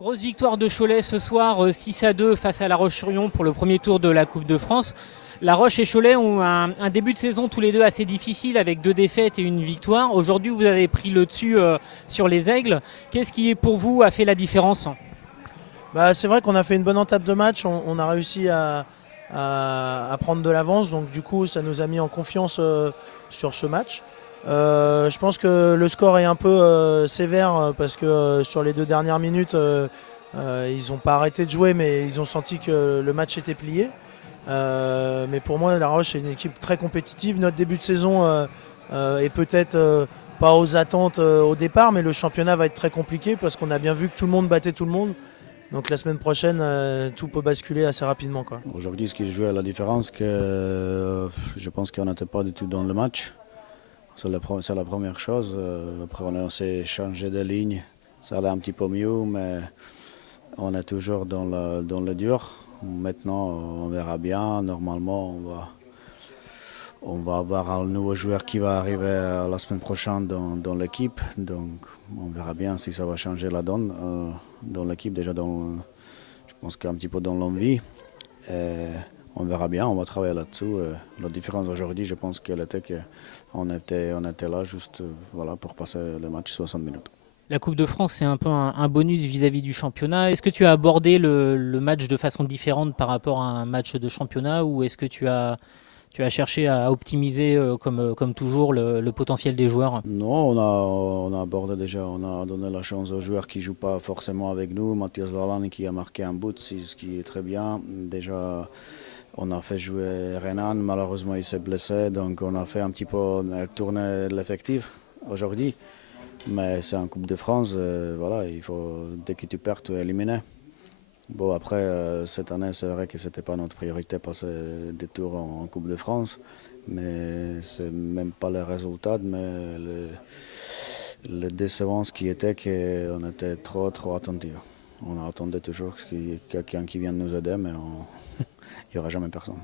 Grosse victoire de Cholet ce soir, 6-2 face à La Roche-sur-Yon pour le premier tour de la Coupe de France. La Roche et Cholet ont un début de saison tous les deux assez difficile avec 2 défaites et une victoire. Aujourd'hui, vous avez pris le dessus sur les Aigles. Qu'est-ce qui, pour vous, a fait la différence? C'est vrai qu'on a fait une bonne entape de match, on a réussi à prendre de l'avance, donc du coup ça nous a mis en confiance sur ce match. Je pense que le score est un peu sévère parce que sur les 2 dernières minutes, ils n'ont pas arrêté de jouer, mais ils ont senti que le match était plié. Mais pour moi, La Roche est une équipe très compétitive. Notre début de saison est peut-être pas aux attentes au départ, mais le championnat va être très compliqué parce qu'on a bien vu que tout le monde battait tout le monde. Donc la semaine prochaine, tout peut basculer assez rapidement, quoi. Aujourd'hui, ce qui jouait la différence, que je pense qu'on n'était pas du tout dans le match. C'est la première chose. Après, on s'est changé de ligne. Ça allait un petit peu mieux, mais on est toujours dans le dur. Maintenant, on verra bien. Normalement, on va avoir un nouveau joueur qui va arriver la semaine prochaine dans l'équipe. Donc, on verra bien si ça va changer la donne dans l'équipe. Déjà, je pense qu'un petit peu dans l'envie. On verra bien, on va travailler là-dessous. La différence aujourd'hui, je pense qu'elle était qu'on était là juste voilà, pour passer le match 60 minutes. La Coupe de France, c'est un peu un bonus vis-à-vis du championnat. Est-ce que tu as abordé le match de façon différente par rapport à un match de championnat ou est-ce que tu as cherché à optimiser, comme toujours, le potentiel des joueurs? Non, on a abordé déjà, on a donné la chance aux joueurs qui ne jouent pas forcément avec nous. Mathias Lalani qui a marqué un but, ce qui est très bien. Déjà, on a fait jouer Renan, malheureusement il s'est blessé, donc on a fait un petit peu tourner l'effectif aujourd'hui. Mais c'est en Coupe de France, voilà, dès que tu perds, tu es éliminé. Bon, après, cette année, c'est vrai que ce n'était pas notre priorité passer des tours en Coupe de France, mais c'est même pas le résultat, mais le décevance qui était qu'on était trop attentifs. On attendait toujours qu'il y ait quelqu'un qui vienne nous aider, mais il n'y aura jamais personne.